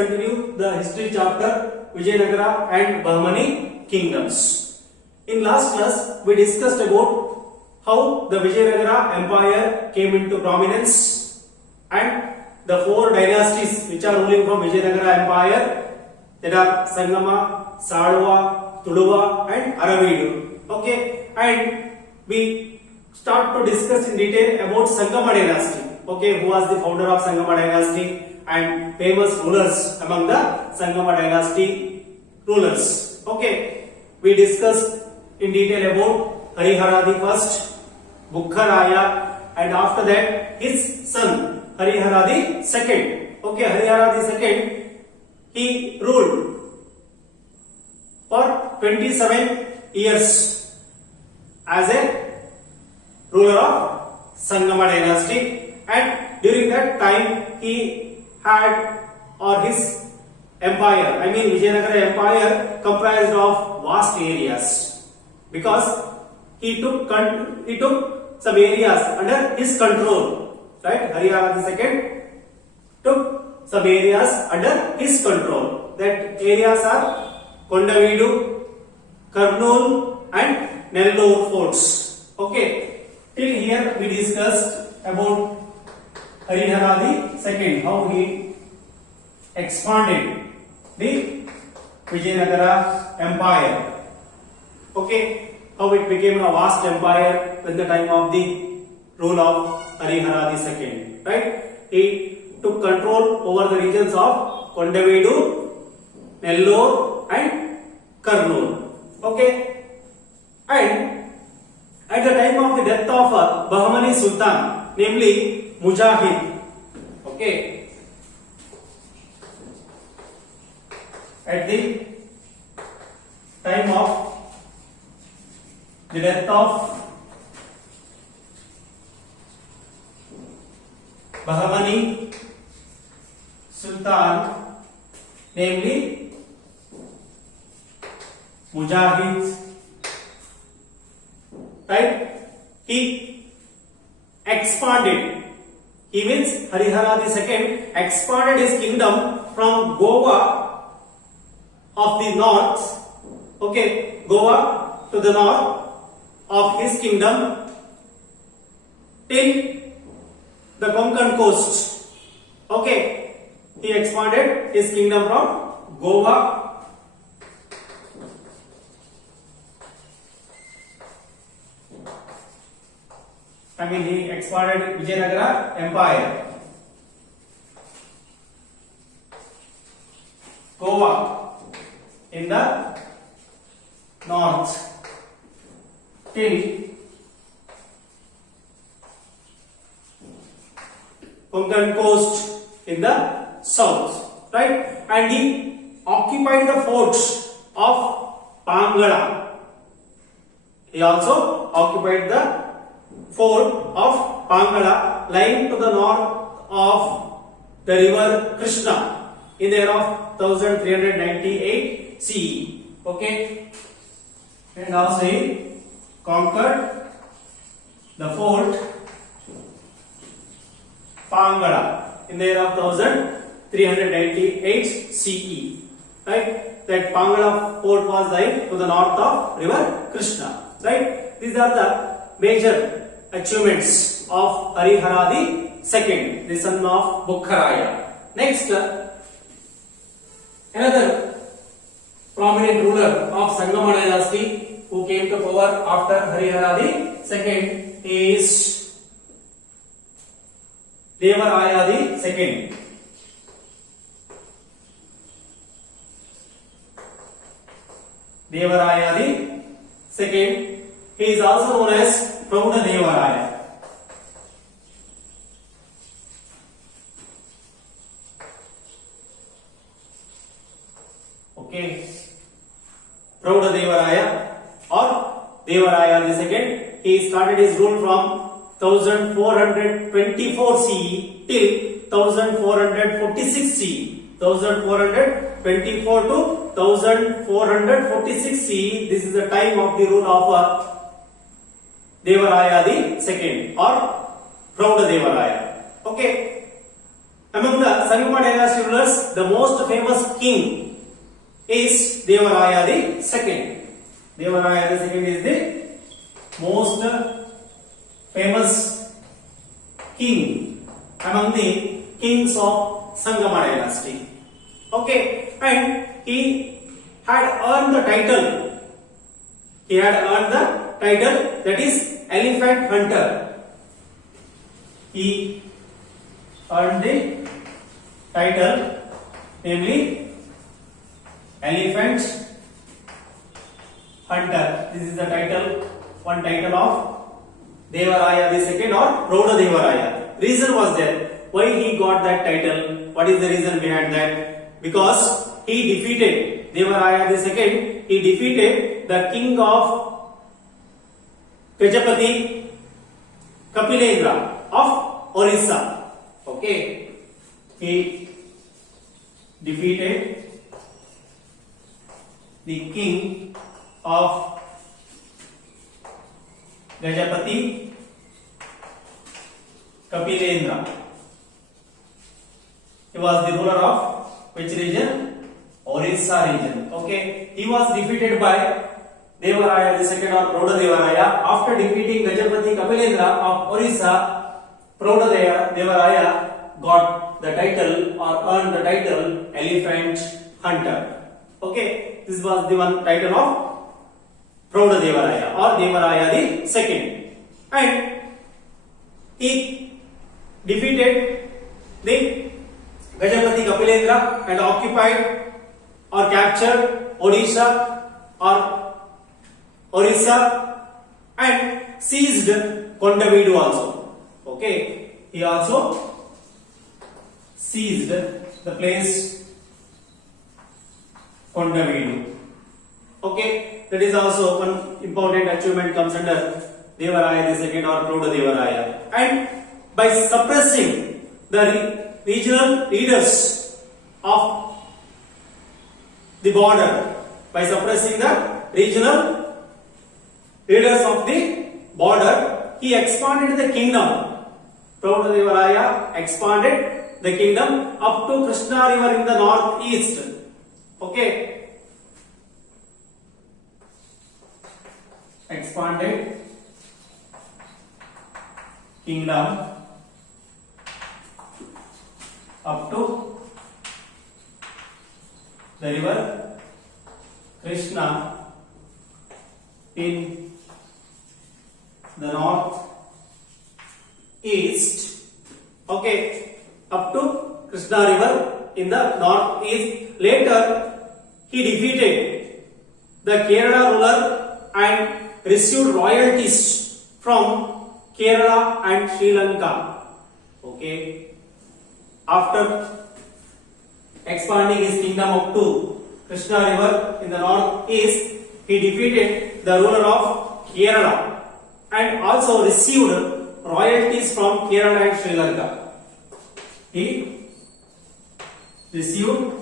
continue the history chapter Vijayanagara and Bahmani kingdoms. In last class, we discussed about how the Vijayanagara empire came into prominence and the four dynasties which are ruling from Vijayanagara empire, that are Sangama, Salva, Tuluva and Aravidu. Okay, and we start to discuss in detail about Sangama dynasty. Okay, who was the founder of Sangama dynasty and famous rulers among the Sangama dynasty rulers. Okay, we discussed in detail about Harihara the first, Bukharaya, and after that his son Harihara the second. Okay, Harihara the second, he ruled for 27 years as a ruler of Sangama dynasty, and during that time he had, or his empire, I mean Vijayanagara empire, comprised of vast areas, because he took some areas under his control, right? Harihara the second took some areas under his control. That areas are Kondavidu, Kurnool and Nellore forts. Okay, till here we discussed about Harihara the second, how he expanded the Vijayanagara empire. Okay, how it became a vast empire with the time of the rule of Harihara the second. Right? He took control over the regions of Kondavidu, Nellore and Kurnool. Okay, and at the time of the death of Bahmani Sultan, namely Mujahid, okay, at the time of the death of Bahmani Sultan, namely Mujahid, right, he expanded. He means Harihara the second expanded his kingdom from Goa of the north, okay, Goa to the north of his kingdom till the Konkan coast. Okay, he expanded his kingdom from Goa he expanded Vijayanagara empire. Goa in the north till Konkan coast in the south, right? And he occupied the forts of Pangala. He also occupied the fort of Pangala, lying to the north of the river Krishna in the year of 1398 CE. Okay, and also he conquered the fort Pangala in the year of 1398 CE. Right, that Pangala fort was lying to the north of river Krishna. Right, these are the major achievements of Harihara the second, the son of Bukharaya. Next, another prominent ruler of Sangama dynasty who came to power after Harihara the second is Devaraya the second. Devaraya the second, he is also known as Prauda Devaraya. Okay, Prauda Devaraya or Devaraya the second, he started his rule from 1424 CE till 1446 CE. 1424 to 1446 CE. This is the time of the rule of Devaraya the second or Prauda Devaraya. Okay, Among the Sangama dynasty rulers, the most famous king is Devaraya the second. Devaraya the second is the most famous king among the kings of Sangama dynasty. Okay, and he had earned the title. He had earned the title, that is elephant hunter. He earned the title, namely elephant hunter. This is the title, one title of Devaraya the second or Prouda Devaraya. Reason was there. Why he got that title? What is the reason behind that? Because he defeated Devaraya the second. He defeated the king of Gajapati Kapilendra of Orissa. Okay, he defeated the king of Gajapati Kapilendra. He was the ruler of which region? Orissa region. Okay, he was defeated by Devaraya the second or Prouda Devaraya. After defeating Gajapati Kapilendra of Orissa, Prouda Devaraya got the title or earned the title elephant hunter. Okay, this was the one title of Prouda Devaraya or Devaraya the second, and he defeated the Gajapati Kapilendra and occupied or captured Odisha or Orissa and seized Kondavidu also. Okay, he also seized the place Kondavidu. Okay, that is also one important achievement comes under Devaraya the second or Prouda Devaraya. And by suppressing the regional leaders of the border, by suppressing the regional leaders of the border, he expanded the kingdom. Prouda Devaraya expanded the kingdom up to Krishna river in the northeast. Okay, expanded kingdom up to the river Krishna in the north east. Okay, up to Krishna river in the northeast. Later, he defeated the Kerala ruler and received royalties from Kerala and Sri Lanka. Okay, after expanding his kingdom up to Krishna river in the northeast, he defeated the ruler of Kerala and also received royalties from Kerala and Sri Lanka. He received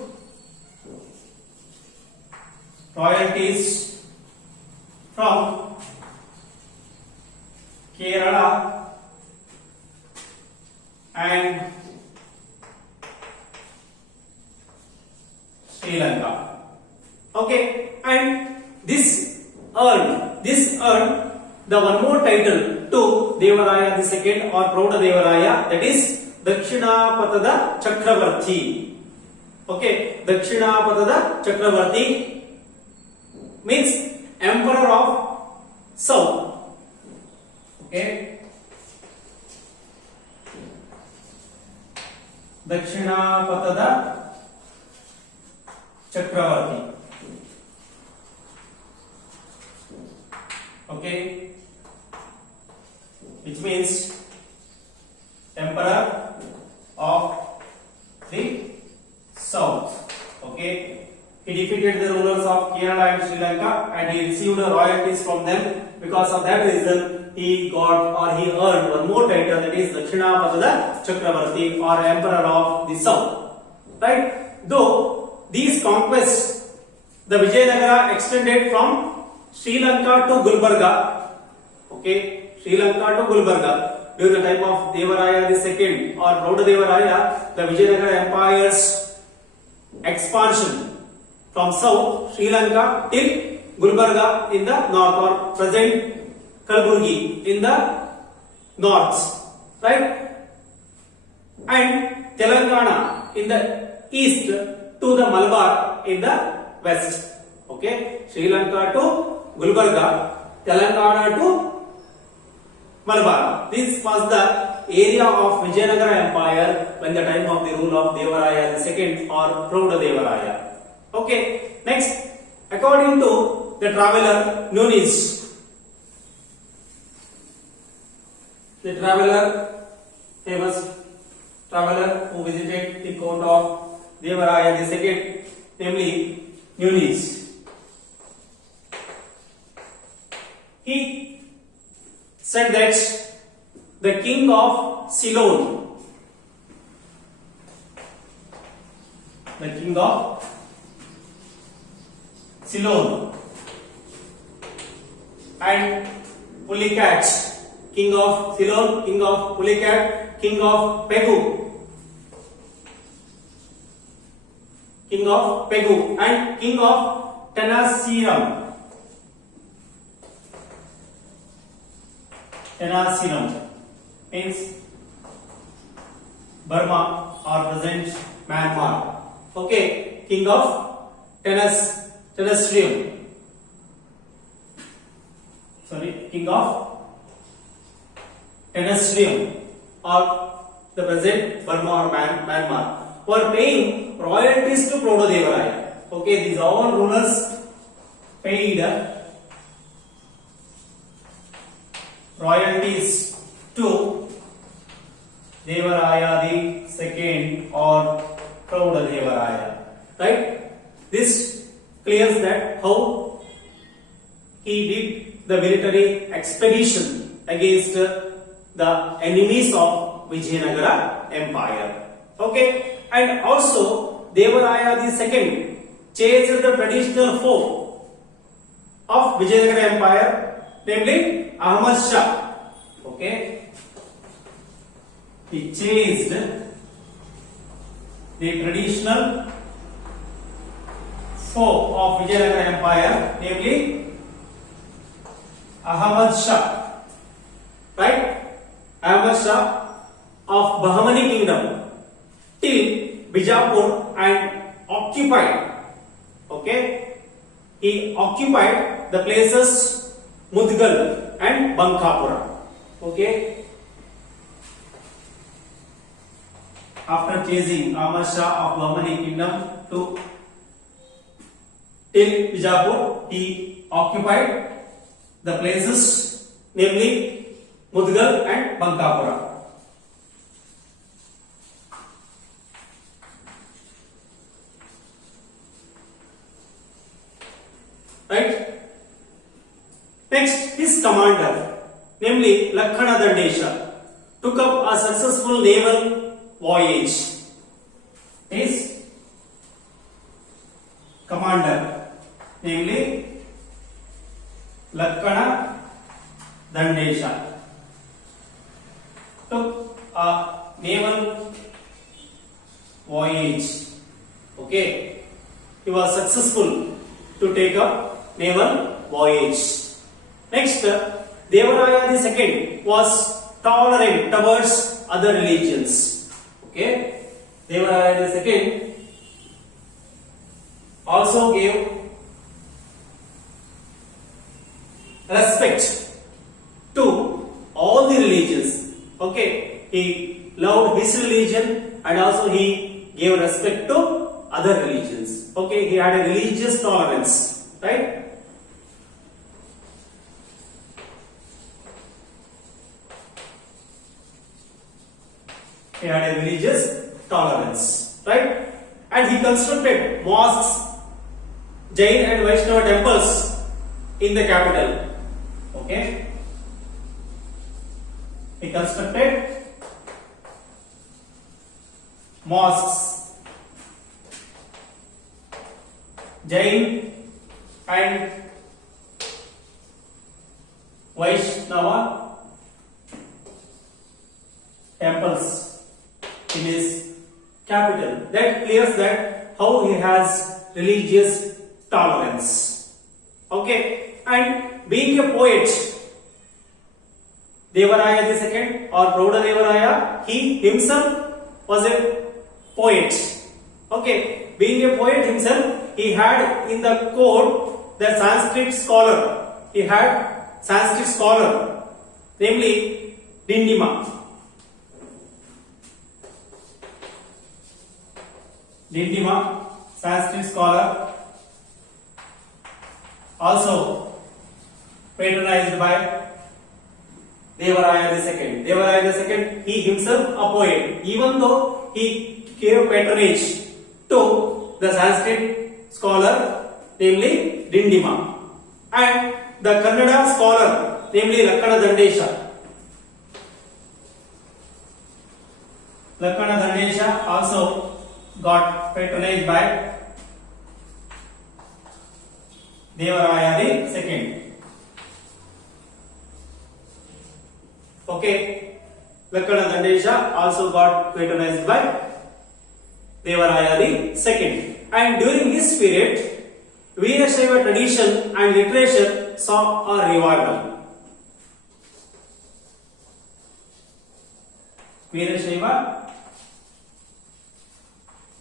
royalties from Kerala and Sri Lanka. Okay, and this earned the one more title to Devaraya the second or Prouda Devaraya, that is Dakshinapatada Chakravarti. Okay, Dakshinapatada Chakravarti means Emperor of South. Okay, Dakshinapatada Chakravarti. Okay, which means Emperor of the South. Okay, he defeated the rulers of Kerala and Sri Lanka and he received royalties from them. Because of that reason, he got or he earned one more title, that is Dakshinapatada Chakravarti or Emperor of the South. Right? Though these conquests, the Vijayanagara extended from Sri Lanka to Gulbarga. Okay, Sri Lanka to Gulbarga. during the time of Devaraya II or Proudadevaraya, the Vijayanagara Empire's expansion from south Sri Lanka till Gulbarga in the north, or present Kalaburgi in the north, right? And Telangana in the east to the Malabar in the west. Okay, Sri Lanka to Gulbarga, Telangana to Malabar. This was the area of Vijayanagara Empire when the time of the rule of Devaraya II or Proudadevaraya. Okay, next, according to the traveler Nunes, the famous traveler who visited the court of Devaraya II, namely Nunes. He said that the king of Ceylon, and Pulicat, king of Ceylon, king of Pulicat, king of Pegu, and king of Tenasserim means Burma or present Myanmar. Okay, king of Tenasserim. King of Tenasserim or the present Burma or Myanmar were paying royalties to Proudadevaraya. Okay, these all rulers paid royalties to Devaraya II or Proudadevaraya. Right? This clears that how he did the military expedition against the enemies of Vijayanagara Empire. Okay, and also Devaraya II chased the traditional foe of Vijayanagara Empire, namely Ahmad Shah. Okay, he chased the traditional foe of Vijayanagara Empire, namely Ahmad Shah, right? Ahmad Shah of Bahmani kingdom till Bijapur and occupied. Okay, he occupied the places Mudgal and Bankapura. Okay, after chasing Ahmad Shah of Bahmani kingdom till Bijapur, he occupied the places namely Mudgal and Bankapura. Right? Next, his commander, namely Lakhana Dandesha, took up a successful naval voyage. His commander, namely Lakhana Dandesha, took a naval voyage. Okay, he was successful to take up naval voyage. Next, Devaraya II was tolerant towards other religions. Okay, Devaraya II also gave respect to all the religions. Okay, he loved his religion and also he gave respect to other religions. Okay, he had a religious tolerance, right? He had a religious tolerance, right? And he constructed mosques, Jain and Vaishnava temples in the capital. Okay, he constructed mosques, Jain and Vaishnava temples in his capital. That clears that how he has religious tolerance. Okay, and being a poet, Devaraya II or Prouda Devaraya, he himself was a poet. Okay, being a poet himself, he had in the court the Sanskrit scholar. He had Sanskrit scholar, namely Dindima. Dindima, Sanskrit scholar, also patronized by Devaraya II. Devaraya II, he himself a poet, even though he gave patronage to the Sanskrit scholar, namely Dindima, and the Kannada scholar, namely Lakkana Dandesha. Lakkana Dandesha also got patronage by Devaraya II. Okay, Lakkana Dandesha also got patronized by Devaraya II. And during his period, Veerashaiva tradition and literature saw a revival. Veerashaiva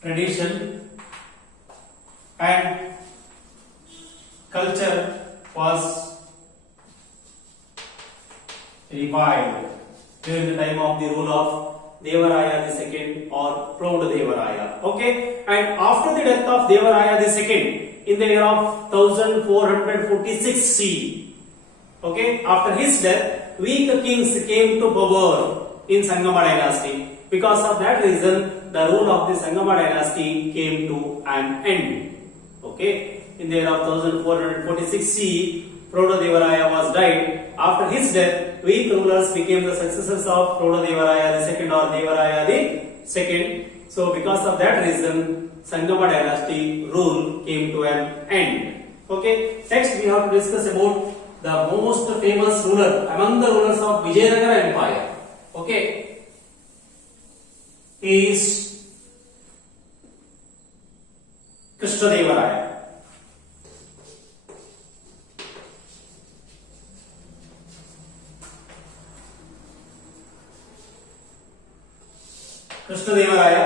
tradition and culture was revived during the time of the rule of Devaraya II or Prouda Devaraya. Okay, and after the death of Devaraya II in the year of 1446 CE, okay, after his death, weak kings came to power in Sangama dynasty. Because of that reason, the rule of the Sangama dynasty came to an end. Okay, in the year of 1446 CE, Prouda Devaraya was died. After his death, weak rulers became the successors of Prouda Devaraya II or Devaraya II. So, because of that reason, Sangama dynasty rule came to an end. Okay. Next, we have to discuss about the most famous ruler among the rulers of Vijayanagara Empire. Okay, he is Krishnadevaraya. Krishnadevaraya,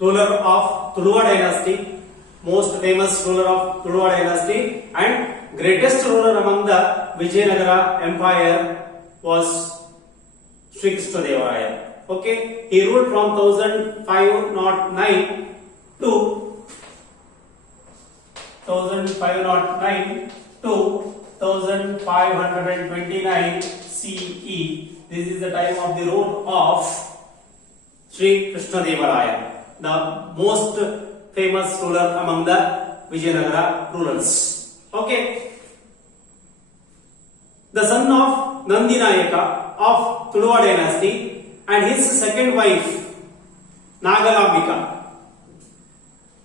ruler of Tuluva dynasty, most famous ruler of Tuluva dynasty and greatest ruler among the Vijayanagara Empire was Sri Krishnadevaraya. Okay, he ruled from 1509 to 1529 CE. This is the time of the rule of Sri Krishnadevaraya, the most famous ruler among the Vijayanagara rulers. Okay, the son of Nandinayaka of Tuluva dynasty and his second wife Nagalambika.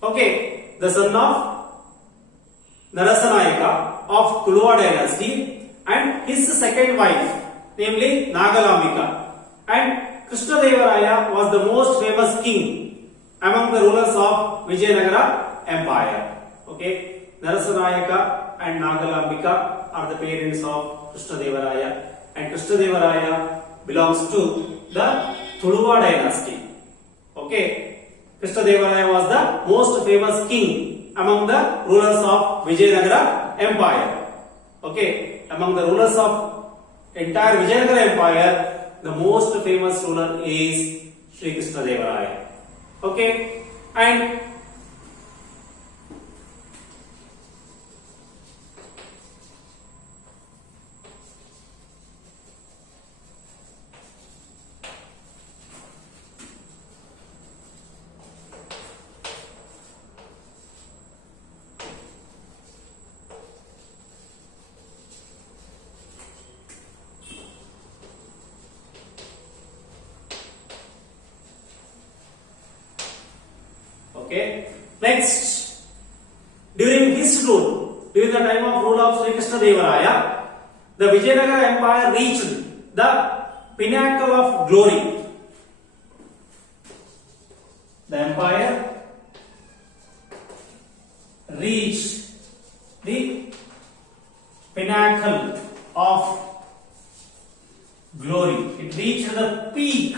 Okay, the son of Narasanayaka of Tuluva dynasty and his second wife, namely Nagalambika. And Krishnadevaraya was the most famous king among the rulers of Vijayanagara Empire. Okay, Narasanayaka and Nagalambika are the parents of Krishnadevaraya, and Krishnadevaraya belongs to the Tuluva dynasty. Okay, Krishnadevaraya was the most famous king among the rulers of Vijayanagara Empire. Okay, among the rulers of entire Vijayanagara Empire, the most famous ruler is Sri Krishnadevaraya. Okay, and okay, next, during his rule, during the time of rule of Sri Krishnadevaraya, the Vijayanagara Empire reached the pinnacle of glory. The empire reached the pinnacle of glory. It reached the peak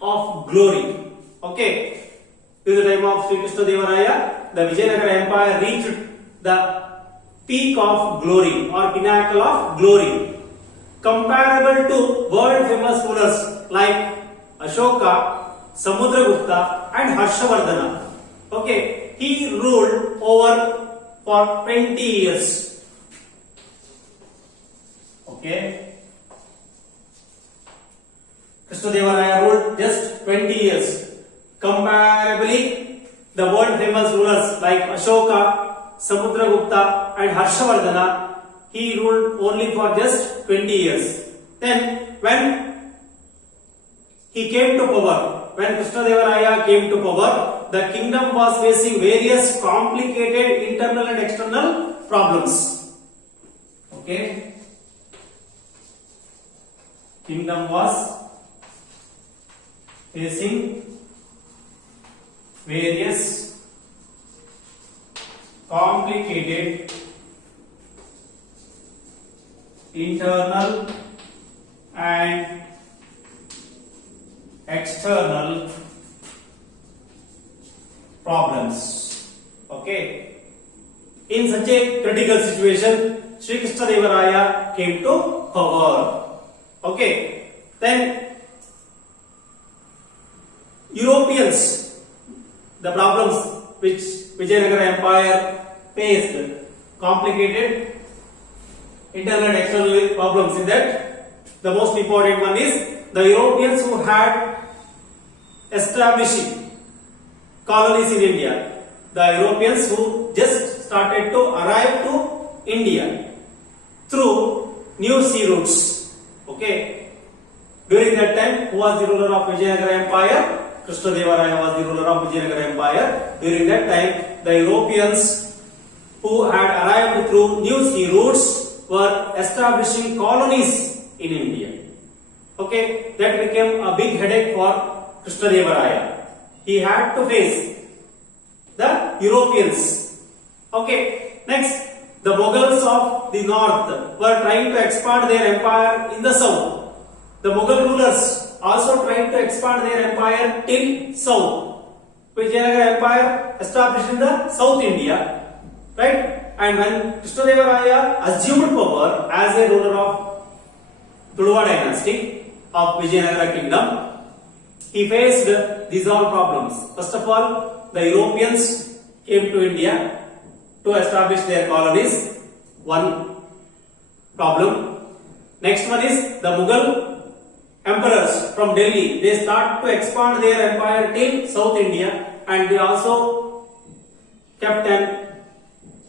of glory. Okay. This is the time of Sri Krishna Deva Raya. The Vijayanagara Empire reached the peak of glory or pinnacle of glory, comparable to world famous rulers like Ashoka, Samudragupta and Harshavardhana. Okay, he ruled over for 20 years. Okay, Krishna Deva Raya ruled just 20 years. Comparably, the world famous rulers like Ashoka, Samudragupta and Harshavardhana, he ruled only for just 20 years. Then when he came to power, when Krishnadeva came to power, the kingdom was facing various complicated internal and external problems. Okay, kingdom was facing various complicated internal and external problems. Okay, in such a critical situation, Sri Krishna Deva Raya came to power. Okay, then Europeans, the problems which Vijayanagara Empire faced, complicated internal and external problems. In that, the most important one is the Europeans who had establishing colonies in India. The Europeans who just started to arrive to India through new sea routes. Okay, during that time, who was the ruler of Vijayanagara Empire? Krishnadeva Raya was the ruler of Vijayanagara Empire. During that time, the Europeans who had arrived through new sea routes were establishing colonies in India. Okay, that became a big headache for Krishnadeva Raya. He had to face the Europeans. Okay, next, the Mughals of the north were trying to expand their empire in the south. The Mughal rulers also tried to expand their empire till south. Vijayanagara Empire established in the South India, right? And when Krishnadeva Raya assumed power as a ruler of Tuluva dynasty of Vijayanagara kingdom, he faced these all problems. First of all, the Europeans came to India to establish their colonies. One problem. Next one is the Mughal emperors from Delhi. They start to expand their empire till South India, and they also kept an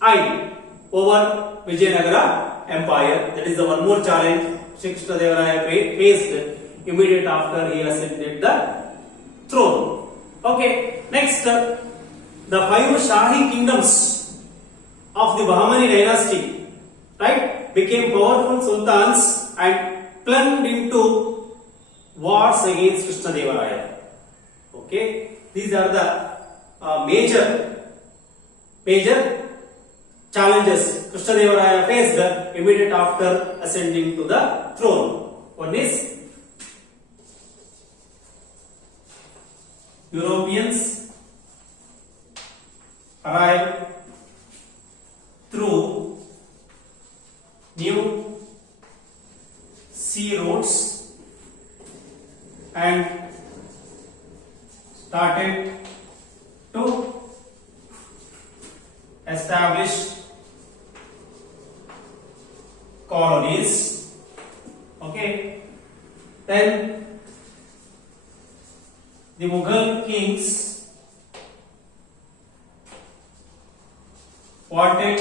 eye over Vijayanagara Empire. That is the one more challenge Sri Krishnadeva Raya faced immediately after he ascended the throne. Okay, next, the 5 Shahi kingdoms of the Bahmani dynasty, right, became powerful sultans and plunged into wars against Krishnadeva Raya. Okay, these are the major challenges Krishnadeva Raya faced immediately after ascending to the throne. One is Europeans arrived through new sea routes and started to establish colonies. Okay, then the Mughal kings wanted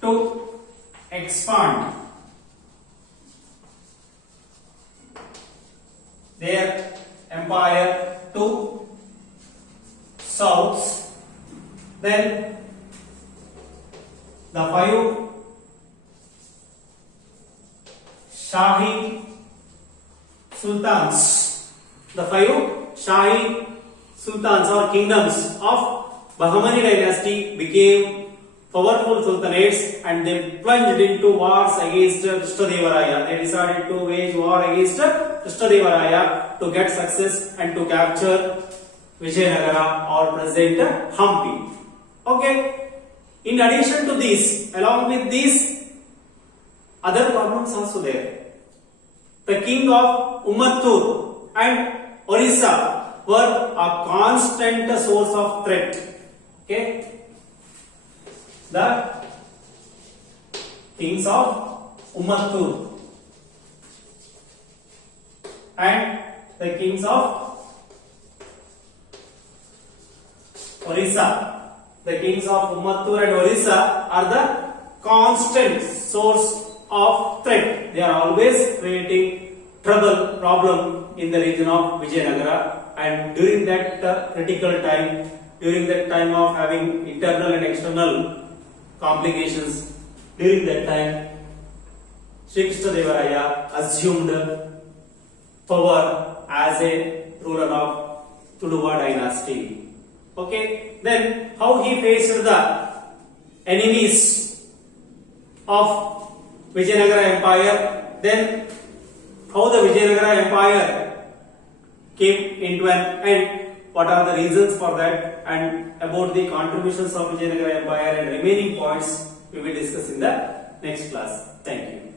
to expand their empire to south. Then the 5 Shahi sultans. The 5 Shahi sultans or kingdoms of Bahmani dynasty became powerful sultanates and they plunged into wars against Krishnadevaraya. They decided to wage war against Krishnadevaraya to get success and to capture Vijayanagara or present Hampi. Okay. In addition to this, along with these, other problems also there. The king of Ummattur and Orissa were a constant source of threat. Okay. The kings of Ummattur and the kings of Orissa. The kings of Ummattur and Orissa are the constant source of threat. They are always creating problem in the region of Vijayanagara, and during that critical time, during that time of having internal and external complications, during that time Sri Krishnadevaraya assumed power as a ruler of Tuluva dynasty. Okay, then how he faced the enemies of Vijayanagara Empire, then how the Vijayanagara Empire came into an end, what are the reasons for that, and about the contributions of Vijayanagara Empire and remaining points we will discuss in the next class. Thank you.